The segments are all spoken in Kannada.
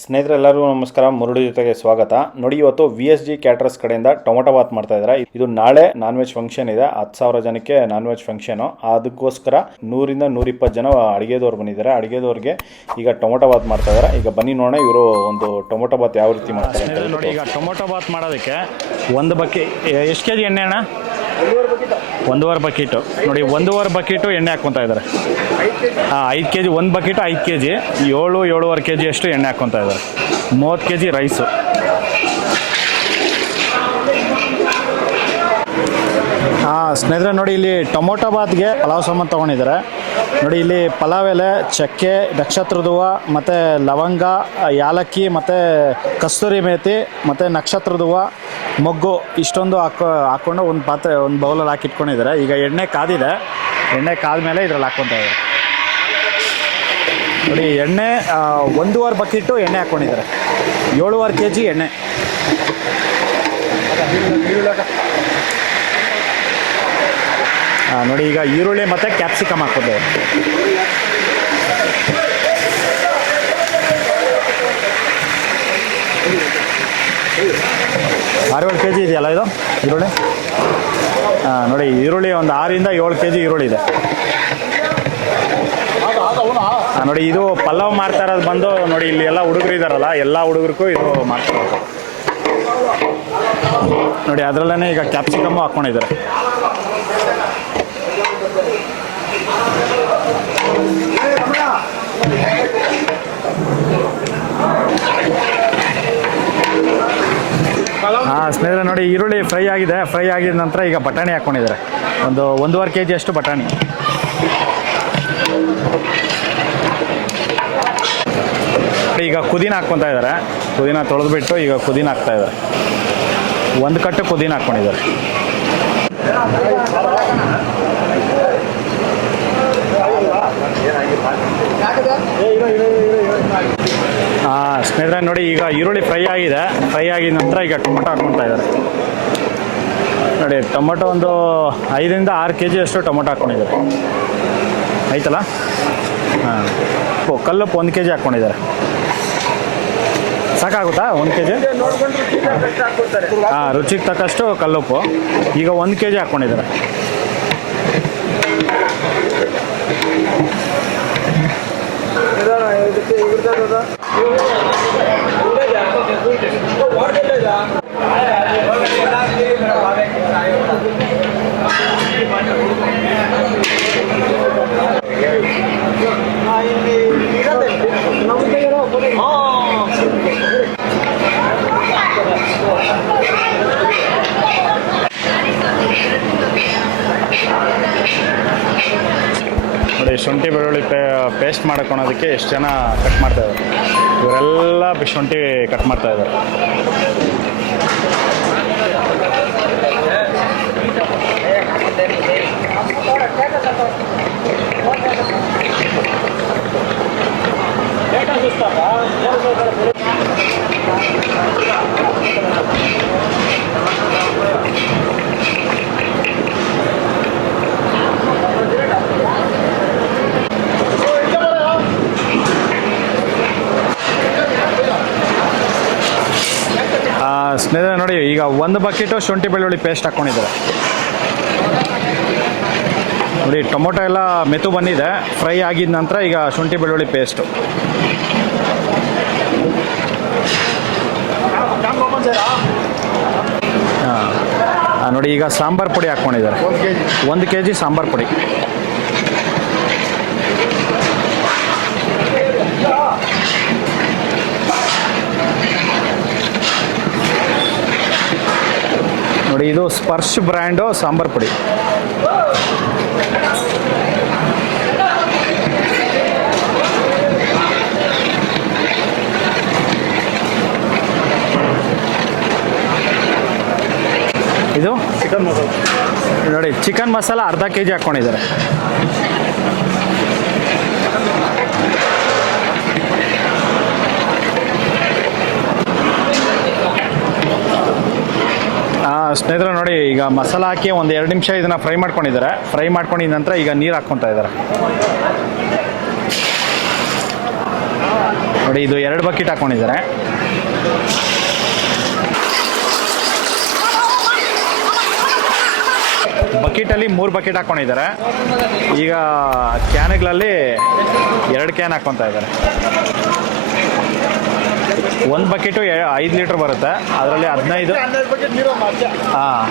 ಸ್ನೇಹಿತರೆ ಎಲ್ಲರಿಗೂ ನಮಸ್ಕಾರ. ಮುರುಡು ಜೊತೆಗೆ ಸ್ವಾಗತ. ನೋಡಿ, ಇವತ್ತು VSG ಕ್ಯಾಟರರ್ಸ್ ಕಡೆಯಿಂದ ಟೊಮೊಟೊ ಬಾತ್ ಮಾಡ್ತಾ ಇದ್ದಾರೆ. ಇದು ನಾಳೆ ನಾನ್ ವೆಜ್ ಫಂಕ್ಷನ್ ಇದೆ. 10,000 ಜನಕ್ಕೆ ನಾನ್ ವೆಜ್ ಫಂಕ್ಷನ್. ಅದಕ್ಕೋಸ್ಕರ 100ರಿಂದ 120 ಜನ ಅಡುಗೆದವ್ರು ಬಂದಿದ್ದಾರೆ. ಅಡುಗೆದವ್ರಿಗೆ ಈಗ ಟೊಮೊಟೊ ಬಾತ್ ಮಾಡ್ತಾ ಇದ್ದಾರೆ. ಈಗ ಬನ್ನಿ ನೋಡೋಣ ಇವರು ಒಂದು ಟೊಮೊಟೊ ಬಾತ್ ಯಾವ ರೀತಿ ಮಾಡ್ತಾರೆ ಅಂತ. ನೋಡಿ, ಈಗ ಟೊಮೊಟೊ ಬಾತ್ ಮಾಡೋದಕ್ಕೆ ಒಂದು ಎಷ್ಟು ಕೆಜಿ ಎಣ್ಣೆ ಅಣ್ಣ? 1.5 ಬಕೆಟು. ನೋಡಿ, 1.5 ಬಕೆಟು ಎಣ್ಣೆ ಹಾಕ್ಕೊತಾ ಇದ್ದಾರೆ. 5 ಕೆಜಿ, 1 ಬಕೆಟು 5 ಕೆಜಿ, 7-7.5 ಕೆಜಿ ಅಷ್ಟು ಎಣ್ಣೆ ಹಾಕ್ಕೊತಾ ಇದ್ದಾರೆ. 30 ಕೆಜಿ ರೈಸು. ಸ್ನೇಹಿತರೆ ನೋಡಿ, ಇಲ್ಲಿ ಟೊಮೊಟೊ ಬಾತ್ಗೆ ಪಲಾವ್ ಸಾಮಾನು ತೊಗೊಂಡಿದ್ದಾರೆ. ನೋಡಿ, ಇಲ್ಲಿ ಪಲಾವ್ ಎಲೆ, ಚಕ್ಕೆ, ನಕ್ಷತ್ರದ ಹೂವು ಮತ್ತು ಲವಂಗ, ಯಾಲಕ್ಕಿ ಮತ್ತು ಕಸ್ತೂರಿ ಮೇಥಿ ಮತ್ತು ನಕ್ಷತ್ರದ ಹೂವು, ಮೊಗ್ಗು ಇಷ್ಟೊಂದು ಹಾಕ್ಕೊಂಡು ಒಂದು ಬೌಲಲ್ಲಿ ಹಾಕಿಟ್ಕೊಂಡಿದ್ದಾರೆ. ಈಗ ಎಣ್ಣೆ ಕಾದಿದೆ. ಎಣ್ಣೆ ಕಾದ್ಮೇಲೆ ಇದ್ರಲ್ಲಿ ಹಾಕ್ಕೊತಾ ಇದ್ದಾರೆ. ನೋಡಿ, ಎಣ್ಣೆ 1.5 ಬಕೆಟು ಎಣ್ಣೆ ಹಾಕ್ಕೊಂಡಿದ್ದಾರೆ. 7.5 ಕೆಜಿ ಎಣ್ಣೆ. ನೋಡಿ, ಈಗ ಈರುಳ್ಳಿ ಮತ್ತು ಕ್ಯಾಪ್ಸಿಕಮ್ ಹಾಕ್ಕೊತೇವೆ. 6-7 ಕೆಜಿ ಇದೆಯಲ್ಲ ಇದು ಈರುಳ್ಳಿ. ನೋಡಿ, ಈರುಳ್ಳಿ ಒಂದು 6-7 ಕೆಜಿ ಈರುಳ್ಳಿ ಇದೆ. ನೋಡಿ, ಇದು ಪಲಾವ್ ಮಾಡ್ತಾ ಇರೋದು ಬಂದು ನೋಡಿ, ಇಲ್ಲಿ ಎಲ್ಲ ಹುಡುಗರು ಇದ್ದಾರಲ್ಲ, ಎಲ್ಲ ಹುಡುಗರಿಗೂ ಇದು ಮಾಡ್ತಾರೆ. ನೋಡಿ, ಅದರಲ್ಲೇ ಈಗ ಕ್ಯಾಪ್ಸಿಕಮ್ಮು ಹಾಕ್ಕೊಂಡಿದ್ದಾರೆ. ಸ್ನೇಹಿತರೆ ನೋಡಿ, ಈರುಳ್ಳಿ ಫ್ರೈ ಆಗಿದೆ. ಫ್ರೈ ಆಗಿದ ನಂತರ ಈಗ ಬಟಾಣಿ ಹಾಕ್ಕೊಂಡಿದ್ದಾರೆ. 1.5 ಕೆಜಿ ಅಷ್ಟು ಬಟಾಣಿ. ಈಗ ಪುದೀನ ಹಾಕ್ಕೊತಾ ಇದ್ದಾರೆ. ಪುದೀನ ತೊಳೆದ್ಬಿಟ್ಟು ಈಗ ಪುದೀನ ಹಾಕ್ತಾ ಇದ್ದಾರೆ. 1 ಕಟ್ಟು ಪುದೀನ ಹಾಕ್ಕೊಂಡಿದ್ದಾರೆ. ಸ್ನೇಹಿತರೆ ನೋಡಿ, ಈಗ ಈರುಳ್ಳಿ ಫ್ರೈ ಆಗಿದೆ. ಫ್ರೈ ಆಗಿದ ನಂತರ ಈಗ ಟೊಮೊಟೊ ಹಾಕ್ಕೊತಾ ಇದ್ದಾರೆ. ನೋಡಿ, ಟೊಮೊಟೊ ಒಂದು 5-6 ಕೆಜಿ ಅಷ್ಟು ಟೊಮೊಟೊ ಹಾಕ್ಕೊಂಡಿದ್ದಾರೆ. ಆಯ್ತಲ್ಲ? ಕಲ್ಲುಪ್ಪು 1 ಕೆಜಿ ಹಾಕ್ಕೊಂಡಿದ್ದಾರೆ. ಸಾಕಾಗುತ್ತಾ 1 ಕೆಜಿ? ರುಚಿಗೆ ತಕ್ಕಷ್ಟು ಕಲ್ಲುಪ್ಪು. ಈಗ 1 ಕೆಜಿ ಹಾಕ್ಕೊಂಡಿದ್ದಾರೆ. ನೋಡಿ, ಶುಂಠಿ ಬೆಳ್ಳುಳ್ಳಿ ಪೇಸ್ಟ್ ಮಾಡ್ಕೊಳೋದಕ್ಕೆ ಎಷ್ಟು ಜನ ಕಟ್ ಮಾಡ್ತಾಯಿದ್ದಾರೆ. ಇವರೆಲ್ಲ ಶುಂಠಿ ಕಟ್ ಮಾಡ್ತಾಯಿದ್ದಾರೆ. ಸ್ನೇಹಿತರೆ ನೋಡಿ, ಈಗ 1 ಬಕೆಟು ಶುಂಠಿ ಬೆಳ್ಳುಳ್ಳಿ ಪೇಸ್ಟ್ ಹಾಕ್ಕೊಂಡಿದ್ದಾರೆ. ನೋಡಿ, ಟೊಮೊಟೊ ಎಲ್ಲ ಮೆತು ಬಂದಿದೆ. ಫ್ರೈ ಆಗಿದ ನಂತರ ಈಗ ಶುಂಠಿ ಬೆಳ್ಳುಳ್ಳಿ ಪೇಸ್ಟು. ನೋಡಿ, ಈಗ ಸಾಂಬಾರು ಪುಡಿ ಹಾಕ್ಕೊಂಡಿದ್ದಾರೆ. 1 ಕೆಜಿ ಸಾಂಬಾರು ಪುಡಿ. ನೋಡಿ, ಇದು ಸ್ಪರ್ಶ್ ಬ್ರ್ಯಾಂಡು ಸಾಂಬಾರು ಪುಡಿ. ಇದು ಚಿಕನ್ ಮಸಾಲ. ನೋಡಿ, ಚಿಕನ್ ಮಸಾಲ 1/2 ಕೆಜಿ ಹಾಕ್ಕೊಂಡಿದ್ದಾರೆ. ಸ್ನೇಹಿತರೆ ನೋಡಿ, ಈಗ ಮಸಾಲ ಹಾಕಿ 1-2 ನಿಮಿಷ ಇದನ್ನು ಫ್ರೈ ಮಾಡ್ಕೊಂಡಿದ್ದಾರೆ. ಫ್ರೈ ಮಾಡ್ಕೊಂಡಿದ ನಂತರ ಈಗ ನೀರು ಹಾಕ್ಕೊತಾ ಇದ್ದಾರೆ. ನೋಡಿ ಇದು 2 ಬಕೆಟ್ ಹಾಕ್ಕೊಂಡಿದ್ದಾರೆ. ಬಕೆಟಲ್ಲಿ 3 ಬಕೆಟ್ ಹಾಕ್ಕೊಂಡಿದ್ದಾರೆ. ಈಗ ಕ್ಯಾನ್ಗಳಲ್ಲಿ 2 ಕ್ಯಾನ್ ಹಾಕ್ಕೊತಾ ಇದ್ದಾರೆ. 1 ಬಕೆಟು 5 ಲೀಟ್ರ್ ಬರುತ್ತೆ. ಅದರಲ್ಲಿ 15 ಹಾಂ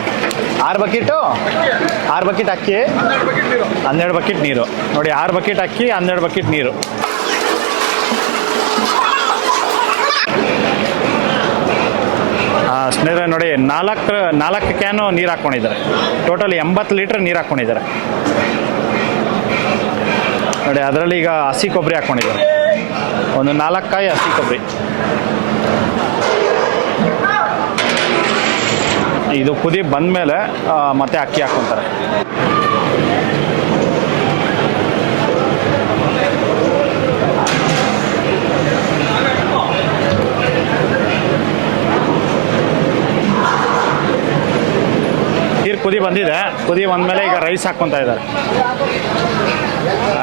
6 ಬಕೆಟ್ ಅಕ್ಕಿ 12 ಬಕೆಟ್ ನೀರು. ನೋಡಿ 6 ಬಕೆಟ್ ಅಕ್ಕಿ 12 ಬಕೆಟ್ ನೀರು. ಸ್ನೇಹಿತರೆ ನೋಡಿ 4 ಕ್ಯಾನು ನೀರು ಹಾಕ್ಕೊಂಡಿದ್ದಾರೆ. ಟೋಟಲ್ 80 ಲೀಟ್ರ್ ನೀರು ಹಾಕ್ಕೊಂಡಿದ್ದಾರೆ. ನೋಡಿ ಅದರಲ್ಲಿ ಈಗ ಹಸಿ ಕೊಬ್ಬರಿ ಹಾಕ್ಕೊಂಡಿದ್ದಾರೆ. ಒಂದು 4 ಕಾಯಿ ಹಸಿ ಕೊಬ್ಬರಿ. ಇದು ಕುದಿ ಬಂದಮೇಲೆ ಮತ್ತೆ ಅಕ್ಕಿ ಹಾಕ್ಕೊತಾರೆ. ನೀರು ಕುದಿ ಬಂದಿದೆ. ಕುದಿ ಬಂದಮೇಲೆ ಈಗ ರೈಸ್ ಹಾಕ್ಕೊತಾ ಇದ್ದಾರೆ.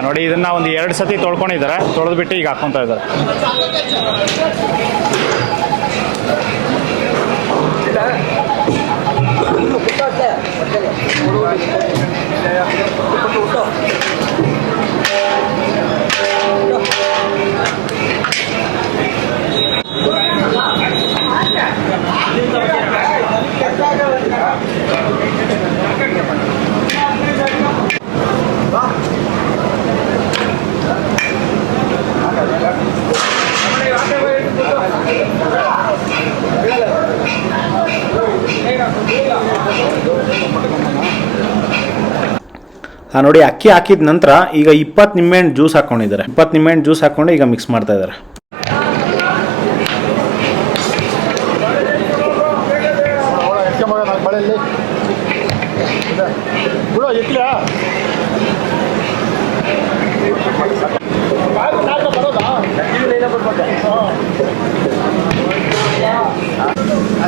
ನೋಡಿ ಇದನ್ನು ಒಂದು 2 ಸತಿ ತೊಳ್ಕೊಂಡಿದ್ದಾರೆ. ತೊಳೆದ್ಬಿಟ್ಟು ಈಗ ಹಾಕ್ಕೊತಾ ಇದ್ದಾರೆ. ನೋಡಿ ಅಕ್ಕಿ ಹಾಕಿದ ನಂತರ ಈಗ 20 ನಿಂಬೆಹಣ್ಣು ಜ್ಯೂಸ್ ಹಾಕ್ಕೊಂಡಿದ್ದಾರೆ. 20 ನಿಂಬೆಹಣ್ಣು ಜ್ಯೂಸ್ ಹಾಕ್ಕೊಂಡು ಈಗ ಮಿಕ್ಸ್ ಮಾಡ್ತಾ ಇದ್ದಾರೆ.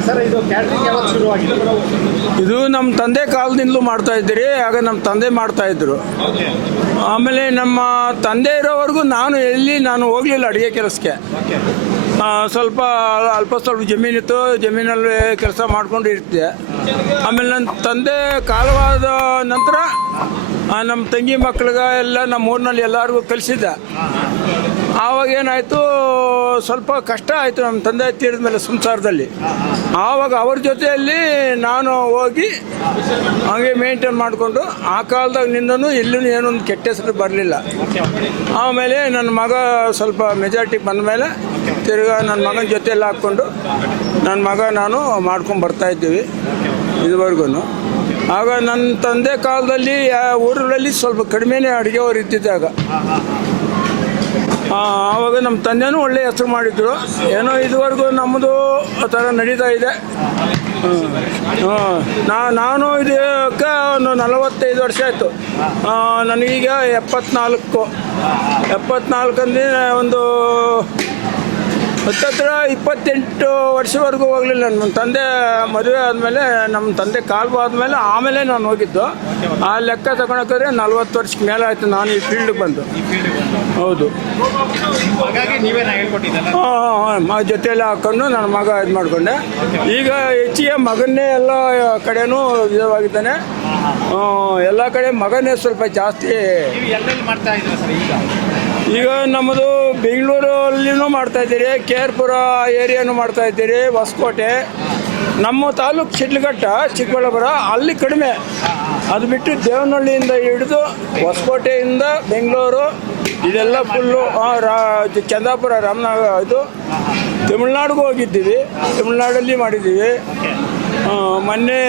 ಸರ್ ಇದು ಕ್ಯಾಟ್ರಿಂಗ್ ಯಾವಾಗ ಶುರುವಾಗಿದೆ? ಇದು ನಮ್ಮ ತಂದೆ ಕಾಲದಿಂದಲೂ ಮಾಡ್ತಾ ಇದ್ದೀರಿ. ಆಗ ನಮ್ಮ ತಂದೆ ಮಾಡ್ತಾ ಇದ್ರು. ಆಮೇಲೆ ನಮ್ಮ ತಂದೆ ಇರೋವರೆಗೂ ನಾನು ಹೋಗಲಿಲ್ಲ ಅಡುಗೆ ಕೆಲಸಕ್ಕೆ. ಸ್ವಲ್ಪ ಸ್ವಲ್ಪ ಜಮೀನಿತ್ತು, ಜಮೀನಲ್ಲಿ ಕೆಲಸ ಮಾಡ್ಕೊಂಡು ಇರ್ತಿದ್ದೆ. ಆಮೇಲೆ ನನ್ನ ತಂದೆ ಕಾಲವಾದ ನಂತರ ನಮ್ಮ ತಂಗಿ ಮಕ್ಳಿಗೆ ಎಲ್ಲ ನಮ್ಮ ಊರಿನಲ್ಲಿ ಎಲ್ಲರಿಗೂ ಕಲಿಸಿದ್ದೆ. ಆವಾಗ ಏನಾಯಿತು, ಸ್ವಲ್ಪ ಕಷ್ಟ ಆಯಿತು ನಮ್ಮ ತಂದೆ ತೀರಿದ ಮೇಲೆ ಸಂಸಾರದಲ್ಲಿ. ಆವಾಗ ಅವ್ರ ಜೊತೆಯಲ್ಲಿ ನಾನು ಹೋಗಿ ಹಾಗೆ ಮೇಂಟೈನ್ ಮಾಡಿಕೊಂಡು ಆ ಕಾಲದಾಗ ನಿಂದನೂ ಎಲ್ಲೂ ಏನೊಂದು ಕೆಟ್ಟ ಹೆಸರು ಬರಲಿಲ್ಲ. ಆಮೇಲೆ ನನ್ನ ಮಗ ಸ್ವಲ್ಪ ಮೆಜಾರಿಟಿಗೆ ಬಂದ ಮೇಲೆ ತಿರ್ಗಾ ನನ್ನ ಮಗನ ಜೊತೆಯಲ್ಲಿ ಹಾಕ್ಕೊಂಡು ನನ್ನ ಮಗ ನಾನು ಮಾಡ್ಕೊಂಡು ಬರ್ತಾಯಿದ್ದೀವಿ ಇದುವರೆಗೂ. ಆಗ ನನ್ನ ತಂದೆ ಕಾಲದಲ್ಲಿ ಊರಲ್ಲಿ ಸ್ವಲ್ಪ ಕಡಿಮೆನೇ ಅಡುಗೆಯವರು ಇದ್ದಿದ್ದಾಗ ಆವಾಗ ನಮ್ಮ ತಂದೆನೂ ಒಳ್ಳೆ ಹೆಸರು ಮಾಡಿದ್ರು. ಏನೋ ಇದುವರೆಗೂ ನಮ್ಮದು ಆ ಥರ ನಡೀತಾ ಇದೆ. ನಾನು ಇದಕ್ಕೆ ಒಂದು 45 ವರ್ಷ ಆಯಿತು. ನನಗೀಗ 74 ಅಂದರೆ ಒಂದು ಹತ್ತತ್ರ 28 ವರ್ಷವರೆಗೂ ಹೋಗಲಿಲ್ಲ. ನನ್ನ ತಂದೆ ಮದುವೆ ಆದಮೇಲೆ, ನಮ್ಮ ತಂದೆ ಕಾಲು ಆದಮೇಲೆ ಆಮೇಲೆ ನಾನು ಹೋಗಿದ್ದು. ಆ ಲೆಕ್ಕ ತಗೊಳಕ್ಕಾದ್ರೆ 40 ವರ್ಷಕ್ಕೆ ಮೇಲೆ ಆಯಿತು ನಾನು ಈ ಫೀಲ್ಡಿಗೆ ಬಂದು. ಹೌದು, ಜೊತೆಯಲ್ಲಿ ಹಾಕ್ಕೊಂಡು ನನ್ನ ಮಗ ಇದು ಮಾಡಿಕೊಂಡೆ. ಈಗ ಹೆಚ್ಚಿಗೆ ಮಗನ್ನೇ ಎಲ್ಲ ಕಡೆನೂ ವಿಧವಾಗಿದ್ದಾನೆ. ಎಲ್ಲ ಕಡೆ ಮಗನೇ ಸ್ವಲ್ಪ ಜಾಸ್ತಿ. ಈಗ ನಮ್ಮದು ಬೆಂಗಳೂರಲ್ಲಿನೂ ಮಾಡ್ತಾಯಿದ್ದೀರಿ, ಕೇರ್ಪುರ ಏರಿಯಾನು ಮಾಡ್ತಾಯಿದ್ದೀರಿ, ಹೊಸಕೋಟೆ, ನಮ್ಮ ತಾಲೂಕು ಶಿಡ್ಲಘಟ್ಟ, ಚಿಕ್ಕಬಳ್ಳಾಪುರ ಅಲ್ಲಿ ಕಡಿಮೆ. ಅದು ಬಿಟ್ಟು ದೇವನಹಳ್ಳಿಯಿಂದ ಹಿಡಿದು ಹೊಸಕೋಟೆಯಿಂದ ಬೆಂಗಳೂರು ಇದೆಲ್ಲ ಫುಲ್ಲು ಚಂದಾಪುರ, ರಾಮನಗರ, ಇದು ತಮಿಳ್ನಾಡಿಗೂ ಹೋಗಿದ್ದೀವಿ. ತಮಿಳ್ನಾಡಲ್ಲಿ ಮಾಡಿದ್ದೀವಿ. ಮೊನ್ನೆ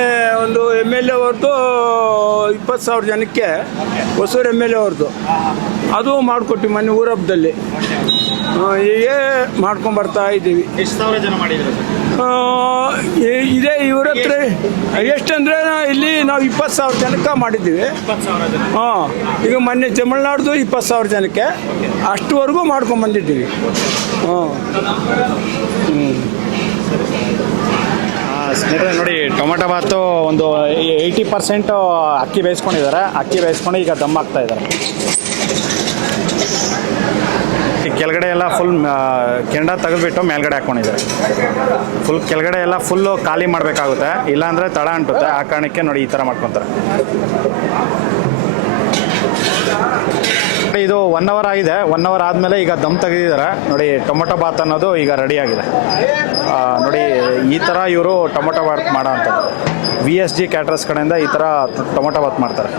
ಒಂದು MLA ಅವ್ರದ್ದು 20,000 ಜನಕ್ಕೆ ಹೊಸೂರು MLA ಅವ್ರದ್ದು ಅದು ಮಾಡಿಕೊಟ್ಟು ಮೊನ್ನೆ ಊರ ಹಬ್ಬದಲ್ಲಿ. ಹೀಗೆ ಮಾಡ್ಕೊಂಬರ್ತಾ ಇದ್ದೀವಿ. ಎಷ್ಟು ಸಾವಿರ ಜನ ಮಾಡಿದ್ರು? ಇದೇ ಇವ್ರ ಹತ್ರ ಎಷ್ಟಂದರೆ ಇಲ್ಲಿ ನಾವು 20,000 ಜನಕ್ಕೆ ಮಾಡಿದ್ದೀವಿ. ಈಗ ಮೊನ್ನೆ ತಮಿಳ್ನಾಡ್ದು 20,000 ಜನಕ್ಕೆ ಅಷ್ಟುವರೆಗೂ ಮಾಡ್ಕೊಂಬಂದಿದ್ದೀವಿ. ಸ್ನೇಹಿತರೆ ನೋಡಿ, ಟೊಮೆಟೊ ಬಾತು ಒಂದು 80% ಅಕ್ಕಿ ಬೇಯಿಸ್ಕೊಂಡಿದ್ದಾರೆ. ಅಕ್ಕಿ ಬೇಯಿಸ್ಕೊಂಡು ಈಗ ದಮ್ ಹಾಕ್ತಾ ಇದ್ದಾರೆ. ಕೆಳಗಡೆ ಎಲ್ಲ ಫುಲ್ ಕೆಂಡ ತೆಗೆದುಬಿಟ್ಟು ಮೇಲ್ಗಡೆ ಹಾಕ್ಕೊಂಡಿದ್ದಾರೆ. ಫುಲ್ ಕೆಳಗಡೆ ಎಲ್ಲ ಫುಲ್ಲು ಖಾಲಿ ಮಾಡಬೇಕಾಗುತ್ತೆ, ಇಲ್ಲಾಂದರೆ ತಳ ಅಂಟುತ್ತೆ. ಆ ಕಾರಣಕ್ಕೆ ನೋಡಿ ಈ ಥರ ಮಾಡ್ಕೊತಾರೆ. ಇದು 1 ಅವರ್ ಆಗಿದೆ. 1 ಅವರ್ ಆದಮೇಲೆ ಈಗ ದಮ್ ತೆಗೆದಿದ್ದಾರೆ ನೋಡಿ. ಟೊಮೊಟೊ ಬಾತ್ ಅನ್ನೋದು ಈಗ ರೆಡಿ ಆಗಿದೆ ನೋಡಿ. ಈ ಥರ ಇವರು ಟೊಮೊಟೊ ಬಾತ್ ಮಾಡೋ ಅಂಥದ್ದು. VSG ಕ್ಯಾಟ್ರಸ್ ಕಡೆಯಿಂದ ಈ ಥರ ಟೊಮೊಟೊ ಬಾತ್ ಮಾಡ್ತಾರೆ.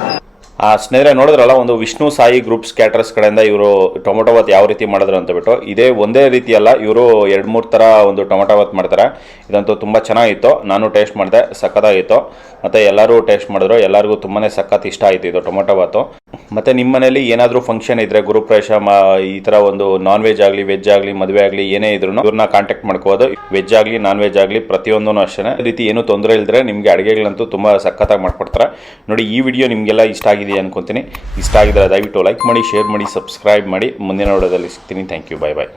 ಸ್ನೇಹಿತರೆ ನೋಡಿದ್ರಲ್ಲ, ಒಂದು ವಿಷ್ಣು ಸಾಯಿ ಗ್ರೂಪ್ಸ್ ಕ್ಯಾಟರರ್ಸ್ ಕಡೆಯಿಂದ ಇವರು ಟೊಮೊಟೊ ಬಾತ್ ಯಾವ ರೀತಿ ಮಾಡಿದ್ರು ಅಂತ ಬಿಟ್ಟು, ಇದೇ ಒಂದೇ ರೀತಿ ಅಲ್ಲ, ಇವರು 2-3 ಥರ ಒಂದು ಟೊಮೊಟೊ ಬಾತ್ ಮಾಡ್ತಾರೆ. ಇದಂತೂ ತುಂಬ ಚೆನ್ನಾಗಿತ್ತು, ನಾನು ಟೇಸ್ಟ್ ಮಾಡಿದೆ, ಸಖತ್ತಾಗಿತ್ತು. ಮತ್ತು ಎಲ್ಲರೂ ಟೇಸ್ಟ್ ಮಾಡಿದ್ರು, ಎಲ್ಲರಿಗೂ ತುಂಬಾ ಸಖತ್ ಇಷ್ಟ ಆಯಿತು ಇದು ಟೊಮೊಟೊ ಬಾತು. ಮತ್ತು ನಿಮ್ಮ ಮನೇಲಿ ಏನಾದರೂ ಫಂಕ್ಷನ್ ಇದ್ದರೆ, ಗುರುಪ್ರವೇಶ, ಈ ಥರ ಒಂದು ನಾನ್ ವೆಜ್ ಆಗಲಿ ವೆಜ್ ಆಗಲಿ ಮದುವೆ ಆಗಲಿ ಏನೇ ಇದ್ರೂ ಇವ್ರನ್ನ ಕಾಂಟ್ಯಾಕ್ಟ್ ಮಾಡ್ಕೋಬೋದು. ವೆಜ್ ಆಗಲಿ ನಾನ್ ವೆಜ್ ಆಗಲಿ ಪ್ರತಿಯೊಂದೂ ಅಷ್ಟೇ. ಈ ರೀತಿ ಏನೂ ತೊಂದರೆ ಇಲ್ಲದ್ರೆ ನಿಮಗೆ ಅಡುಗೆಗಳಂತೂ ತುಂಬ ಸಖತ್ತಾಗಿ ಮಾಡ್ಕೊಡ್ತಾರೆ ನೋಡಿ. ಈ ವಿಡಿಯೋ ನಿಮಗೆಲ್ಲ ಇಷ್ಟ ಆಗಿದೆ ಅನ್ಕೊತೀನಿ. ಇಷ್ಟ ಆಗಿದ್ರೆ ದಯವಿಟ್ಟು ಲೈಕ್ ಮಾಡಿ, ಶೇರ್ ಮಾಡಿ, ಸಬ್ಸ್ಕ್ರೈಬ್ ಮಾಡಿ. ಮುಂದಿನ ವಿಡಿಯೋದಲ್ಲಿ ಸಿಗ್ತೀನಿ. Thank you, bye bye.